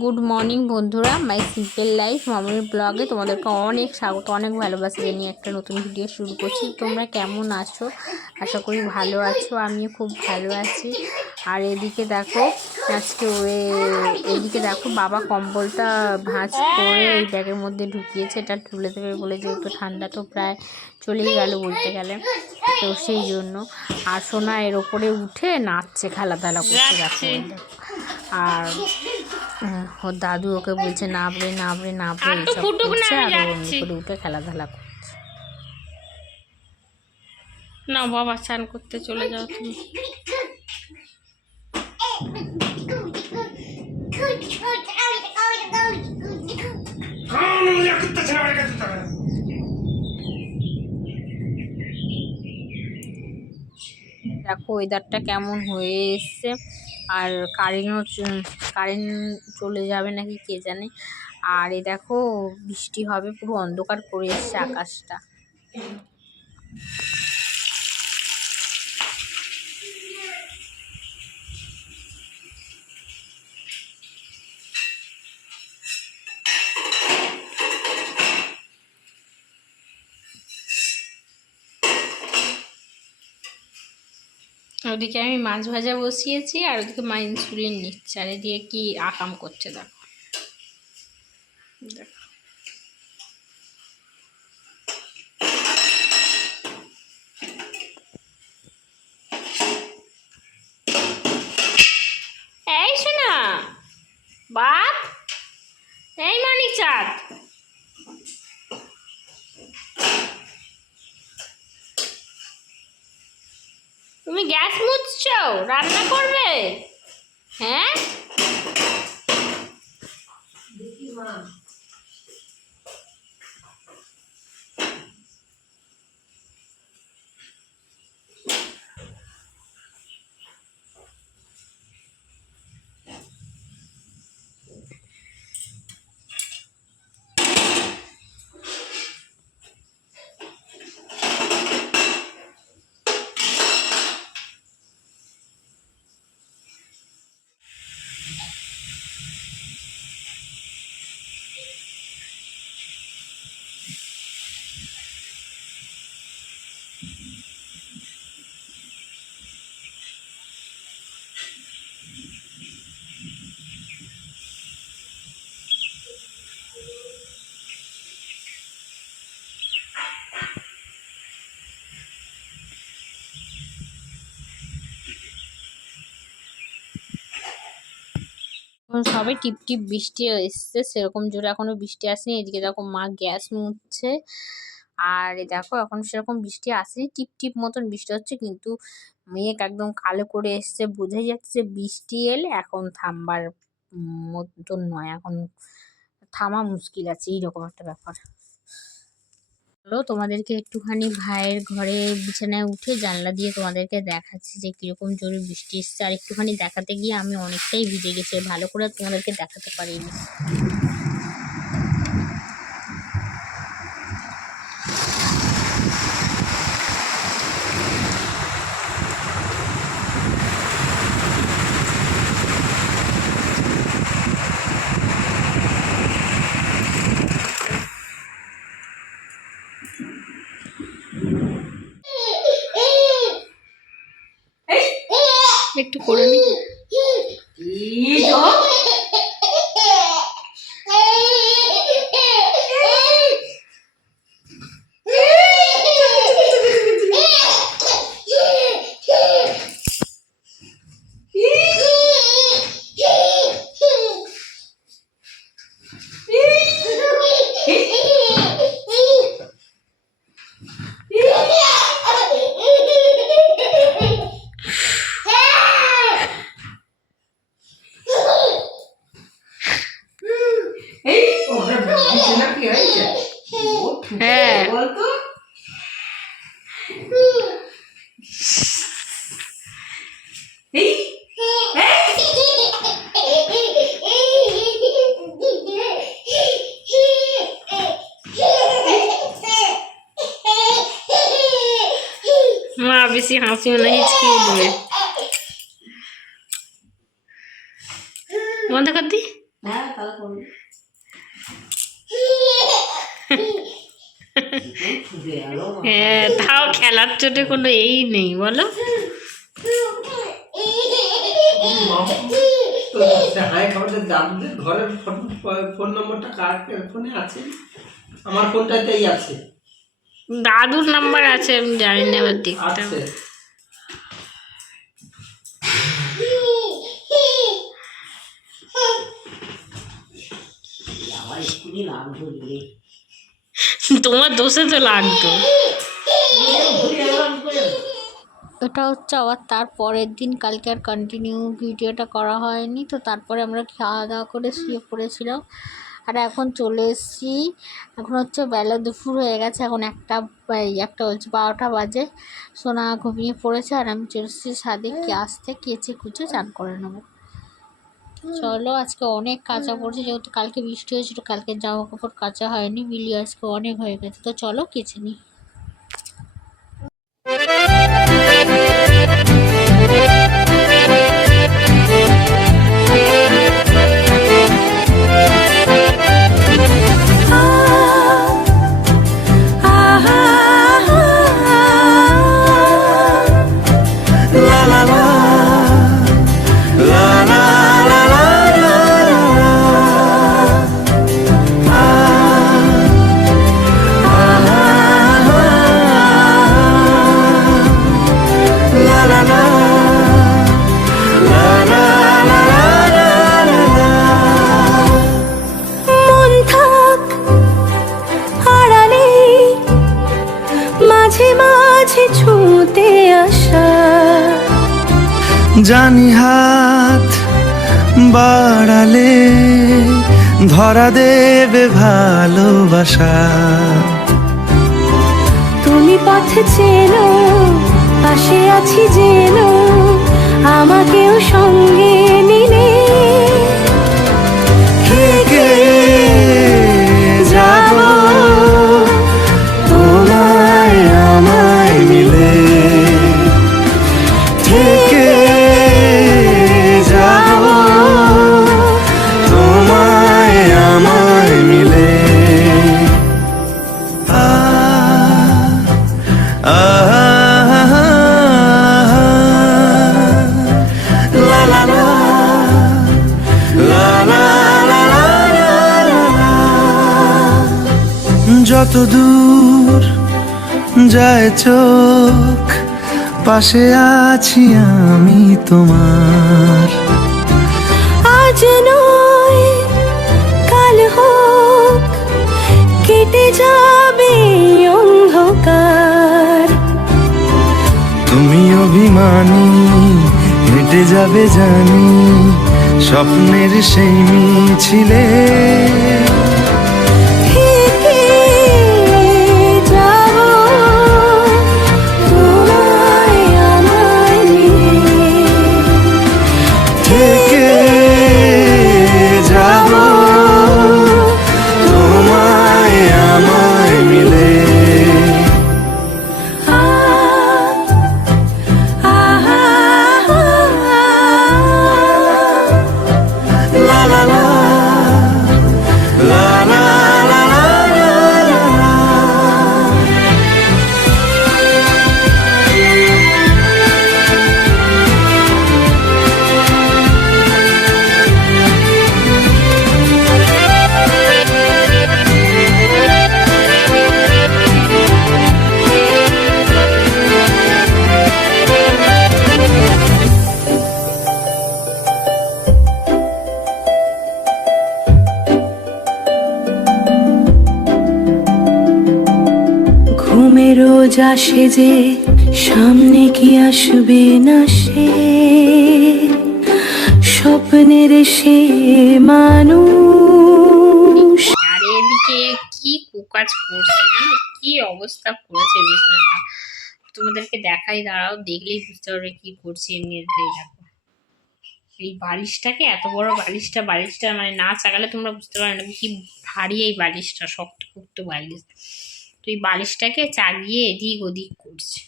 Good morning বন্ধুরা, মাই simple life মামুর ব্লগে তোমাদেরকে অনেক স্বাগত, অনেক ভালোবাসা জানিয়ে একটা নতুন ভিডিও শুরু করছি। তোমরা কেমন আছো? আশা করি ভালো আছো। আমিও খুব ভালো আছি। আর এদিকে দেখো, এদিকে দেখো বাবা কম্বলটা ভাঁজ করে এই ব্যাগের মধ্যে ঢুকিয়েছে। এটা তুলে দেবে বলে, যেহেতু ঠান্ডা তো প্রায় চলেই গেল বলতে গেলে, তো সেই জন্য। আর সোনা এর ওপরে উঠে নাচছে, খেলাধুলা করছে দেখো। আর ওর দাদু ওকে বলছে নাবড়ে নাবড়ে নাবড়ে এইসব করছে, আর ওর উপরে উঠে খেলাধুলা করছে। না বাবা, চান করতে চলে যাও তুমি। দেখো ওয়েদারটা কেমন হয়ে এসছে। আর কারেন্ট চলে যাবে নাকি কে জানে। আর এই দেখো বৃষ্টি হবে, পুরো অন্ধকার করে এসছে আকাশটা। ওদিকে আমি মাছ ভাজা বসিয়েছি, আর ওদিকে মা ইনসুলিন নিচ্ছে, আর এদিকে কি আকাম করছে দেখো। এই শোনা বাপ, এই মানিক চাঁদ, তুমি গ্যাস মুছছো, রান্না করবে? হ্যাঁ সবে টিপ টিপ বৃষ্টি এসছে, সেরকম জোরে এখনো বৃষ্টি আসেনি। এদিকে দেখো মা গ্যাস মুছছে, আর দেখো এখন সেরকম বৃষ্টি আসেনি, টিপ টিপ মতন বৃষ্টি হচ্ছে, কিন্তু মেঘ একদম কালো করে এসছে। বোঝাই যাচ্ছে বৃষ্টি এলে এখন থামবার মতন নয়, এখন থামা মুশকিল আছে, এইরকম একটা ব্যাপার। চলো তোমাদেরকে একটুখানি ভাইয়ের ঘরে বিছানায় উঠে জানলা দিয়ে তোমাদেরকে দেখাচ্ছি যে কিরকম জোরে বৃষ্টি এসছে। আর একটুখানি দেখাতে গিয়ে আমি অনেকটাই ভিজে গেছি, ভালো করে তোমাদেরকে দেখাতে পারিনি। একটু করে নি। হ্যাঁ মা বেশি হাসিও না, হিচকিয়ে দেবে। বন্ধ কর দি, হ্যাঁ, তাও খেলার চোটে কোনো এই নেই বলো। ঘরের ফোন নম্বরটা কার ফোনে আছে? আমার ফোনটাতেই আছে। দাদুর নাম্বার আছে, আমি জানি না, এবার দেখতে হবে। তোমার দোষে তো লাগতো। এটা হচ্ছে আবার তারপরের দিন, কালকে আর কন্টিনিউ ভিডিওটা করা হয়নি। তো তারপরে আমরা খাওয়া দাওয়া করে শুয়ে পড়েছিলাম। আর এখন চলে এসেছি, এখন হচ্ছে বেলা দুপুর হয়ে গেছে, এখন একটা বলছে 12টা বাজে। সোনা ঘুমিয়ে পড়েছে আর আমি চলে এসেছি ছাদে আসতে, কেচে কুচে চান করে নেবো। চলো, আজকে অনেক কাঁচা পড়ছে, যেহেতু কালকে বৃষ্টি হয়েছিল, কালকে জামা কাপড় কাঁচা হয়নি, মিলিয়ে আজকে অনেক হয়ে গেছে। তো চলো কেচে নিই। ছুঁতে আসা জানি হাত বাড়ালে ধরা দেবে ভালোবাসা। তুমি পথে চেনো, পাশে আছি জেনো, আমাকেও সঙ্গে নিলে থেকে যাব তোমায় আমায় মিলে, থেকে যাব তোমায় আমায় মিলে। লা লা লা লা লা লা লা লা। যত দূর যায় চোখ, পাশে আছি আমি তোমার। আজ নয় কাল হোক, কেটে যাবে অন্ধকার। তুমি অভিমানী, হেঁটে যাবে জানি স্বপ্নের সেই মিছিলে। রোজ আসে যে সামনে কি আসবে না সে, স্বপ্নের সে মানুষ। আর এদিকে কি কুকাজ করছে জানো, কি অবস্থা করেছে বিছানাটা, তোমাদেরকে দেখাই, দাঁড়াও, দেখলেই বুঝতে পারবে কি করছে। এমনি দেখো এই বালিশটাকে, এত বড় বালিশটা মানে না চাগালে তোমরা বুঝতে পারো না কি ভারী এই বালিশটা, শক্ত বালিশ। তো এই বালিশটাকে চাগিয়ে এদিক ওদিক করছে।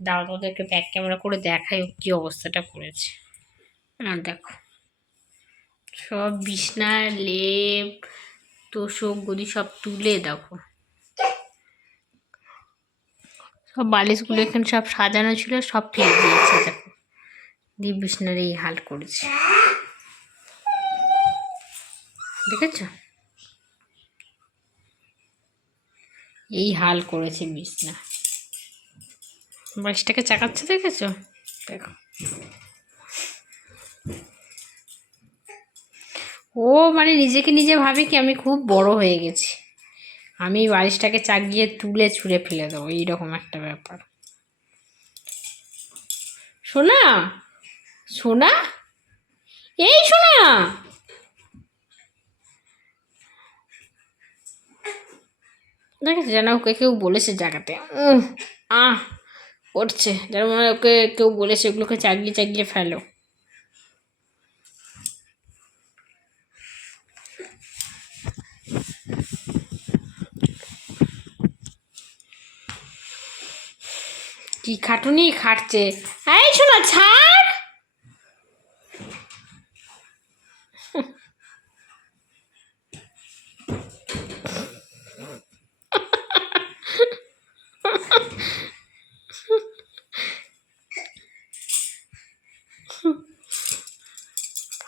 দাও তোদেরকে ব্যাক ক্যামেরা করে দেখাই কি অবস্থাটা করেছে। আর দেখো সব বিছনার লেপ তোষক গদি সব তুলে দেখো, সব বালিশগুলো এখানে সব সাজানো ছিল, সব ফেলে দিয়েছে দেখো, দিয়ে বিছনার এই হাল করেছে, দেখেছ? এই হাল করেছে বিছনা। বালিশটাকে চাকাচ্ছে, দেখেছ? দেখো, ও মানে নিজেকে নিজে ভাবে কি আমি খুব বড় হয়ে গেছি, আমি বালিশটাকে চাগিয়ে তুলে ছুঁড়ে ফেলে দেবো, এইরকম একটা ব্যাপার। সোনা, সোনা, এই সোনা, দেখেছো যেন ওকে কেউ বলেছে জায়গাতে আহ করছে, যেন মনে হয় ওকে কেউ বলেছে ওগুলোকে চাগিয়ে চাগিয়ে ফেলো। কি খাটুনি খাটছে, এই শোনা ছাড়।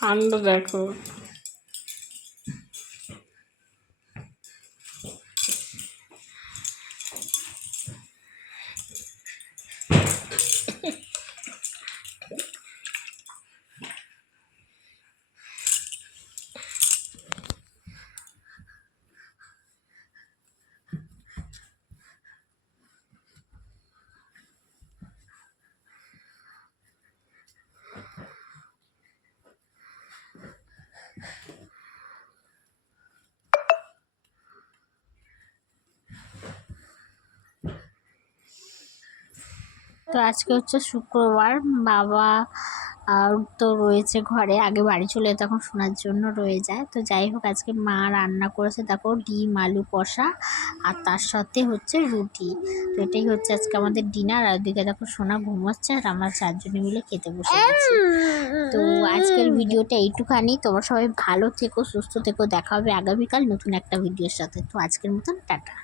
কাণ্ড দেখো, তো আজকে হচ্ছে শুক্রবার, বাবা তো রয়েছে ঘরে, আগে বাড়ি চলে যেত, এখন শোনার জন্য রয়ে যায়। তো যাই হোক, আজকে মা রান্না করেছে দেখো ডিম আলু কষা, আর তার সাথে হচ্ছে রুটি। তো এটাই হচ্ছে আজকে আমাদের ডিনার। আর দিকে দেখো সোনা ঘুমাচ্ছে, আর আমরা চারজনে মিলে খেতে বসে গেছি। তো আজকের ভিডিওটা এইটুখানি, তোমরা সবাই ভালো থেকো, সুস্থ থেকো, দেখা হবে আগামীকাল নতুন একটা ভিডিওর সাথে। তো আজকের মতন টাটা।